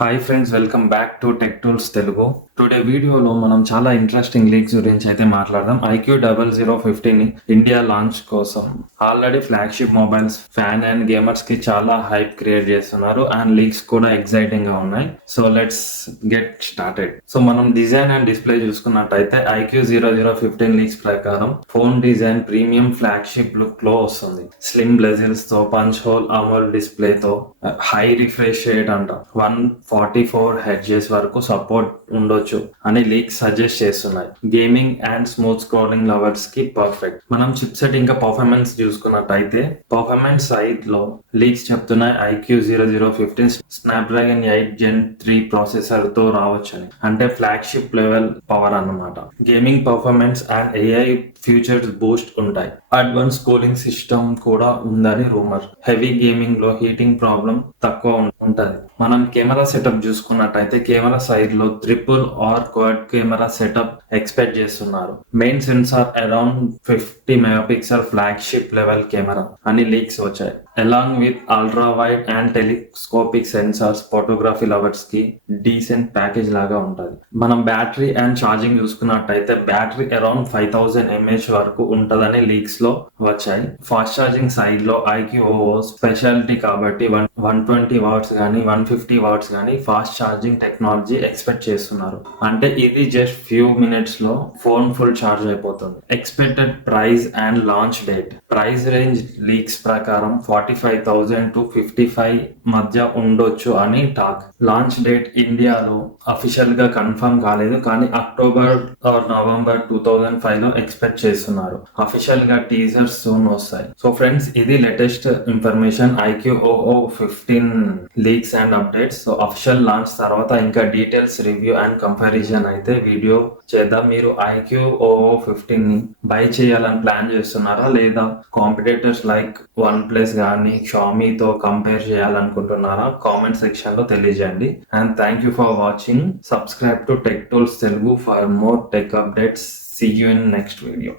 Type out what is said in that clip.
Hi friends, welcome back to tech tools Telugu. Today వీడియోలో మనం చాలా ఇంట్రెస్టింగ్ లీక్స్ గురించి అయితే మాట్లాడదాం. IQ0015 ఇండియా లాంచ్ కోసం already flagship mobiles fan and gamers కి చాలా హైప్ క్రియేట్ చేస్తున్నారు అండ్ లీక్స్ కూడా ఎక్సైటింగ్ గా ఉన్నాయి. So let's get started. So మనం డిజైన్ అండ్ డిస్ప్లే చూసుకున్నట్టయితే IQ0015 లీక్స్ ప్రకారం phone design premium flagship look లో వస్తుంది. స్లిమ్ బ్లెజిల్స్ తో పంచ్ హోల్ అమోల్ డిస్ప్లే తో హై రిఫ్రెష్ రేట్ అంట 144 హెడ్జెస్ వరకు సపోర్ట్ ఉండొచ్చు అని లీక్స్ సజెస్ట్ చేస్తున్నాయి. Gaming and smooth scrolling lovers కి పర్ఫెక్ట్. మనం చిప్ సెట్ ఇంకా పర్ఫార్మెన్స్ చూసుకున్నట్టయితే పర్ఫార్మెన్స్ సైడ్ లో లీక్స్ చెప్తున్నాయి IQ0015 స్నాప్డ్రాగన్ 8 Gen 3 ప్రాసెసర్ తో రావచ్చని, అంటే ఫ్లాగ్షిప్ లెవెల్ పవర్ అన్నమాట. Gaming performance and AI features boost ఉంటాయి. అడ్వాన్స్ కూలింగ్ సిస్టమ్ కూడా ఉందని రూమర్. హెవీ గేమింగ్ లో హీటింగ్ ప్రాబ్లం తక్కువ ఉంటది. మనం కెమెరా సెటప్ చూసుకున్నట్టయితే కెమెరా సైడ్ లో triple or quad camera setup expect చేస్తున్నారు. Main sensor around 50 megapixel flagship level camera అని లీక్స్ వచ్చాయి. Along with ultra wide and telescopic sensors photography lovers కి డీసెంట్ ప్యాకేజ్ లాగా ఉంటది. మనం బ్యాటరీ అండ్ ఛార్జింగ్ చూసుకున్నట్టయితే బ్యాటరీ అరౌండ్ 5000 mAh వరకు ఉంటదని లీక్స్ లో వచ్చాయి. ఫాస్ట్ ఛార్జింగ్ సైడ్ లో IQOO స్పెషాలిటీ కాబట్టి 120 వాట్స్ గానీ 150 వాట్స్ గానీ ఫాస్ట్ ఛార్జింగ్ టెక్నాలజీ ఎక్స్పెక్ట్ చేస్తున్నారు. అంటే ఇది జస్ట్ ఫ్యూ మినిట్స్ లో ఫోన్ ఫుల్ ఛార్జ్ అయిపోతుంది. Expected price and launch date. Price range leaks ప్రకారం 45,000 to 55 మధ్య ఉండొచ్చు అని టాక్. లాంచ్ డేట్ ఇండియాలో అఫీషియల్ గా కన్ఫర్మ్ కాలేదు, కానీ అక్టోబర్ ఆర్ నవంబర్ 2005 లో ఎక్స్పెక్ట్ చేస్తున్నారు. అఫీషియల్ గా టీజర్స్ సూన్ వస్తాయి. సో ఫ్రెండ్స్, ఇది latest information IQ0015 leaks and updates. So official launch తర్వాత ఇంకా డీటెయిల్స్ రివ్యూ అండ్ కంపారిజన్ అయితే వీడియో చేద్దాం. మీరు IQ0015 ని బై చేయాలని ప్లాన్ చేస్తున్నారా, లేదా కాంపిటేటర్స్ లైక్ OnePlus గానీ Xiaomiతో కంపేర్ చేయాలనుకుంటున్నారా? కామెంట్ సెక్షన్ లో తెలియజేయండి. And thank you for watching. Subscribe to tech tools Telugu for more tech updates. See you in next video.